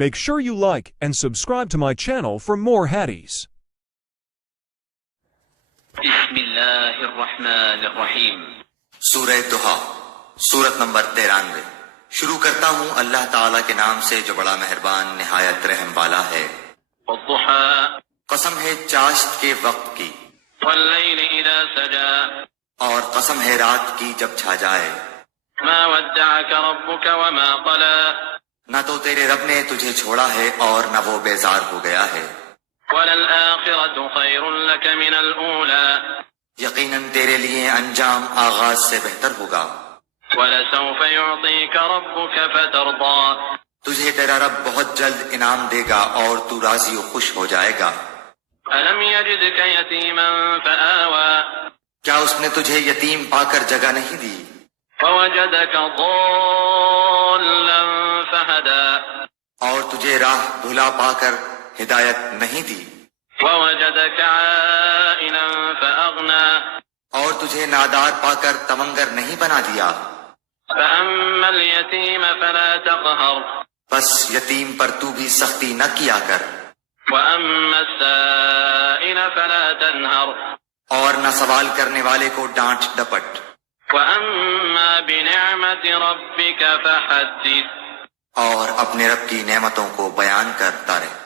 Make sure you like and subscribe to my channel for more hadiths. بسم اللہ الرحمن الرحیم سورہ دہا سورت نمبر 93 شروع کرتا ہوں اللہ تعالیٰ کے نام سے جو بڑا مہربان نہایت رحم والا ہے۔ والضحى قسم ہے چاشت کے وقت کی، واللیل اذا سجا اور قسم ہے رات کی جب چھا جائے۔ ما ودعك ربك وما قلى نہ تو تیرے رب نے تجھے چھوڑا ہے اور نہ وہ بیزار ہو گیا ہے۔ وللآخرة خير لك من الأولى یقیناً تیرے لیے انجام آغاز سے بہتر ہوگا۔ ولسوف يعطيك ربك فترضى تجھے تیرا رب بہت جلد انعام دے گا اور تو راضی و خوش ہو جائے گا۔ ألم يجدك يتيما فآوى کیا اس نے تجھے یتیم پا کر جگہ نہیں دی؟ ووجدك ضالا فهدى اور تجھے راہ بھلا پا کر ہدایت نہیں دی؟ ووجدك عائلا فأغنى اور تجھے نادار پا کر تمنگر نہیں بنا دیا؟ فأما اليتيم فلا تقهر بس یتیم پر تو بھی سختی نہ کیا کر، وأما السائل فلا تنهر اور نہ سوال کرنے والے کو ڈانٹ ڈپٹ، وأما بنعمة ربك فحدث اور اپنے رب کی نعمتوں کو بیان کرتا رہے۔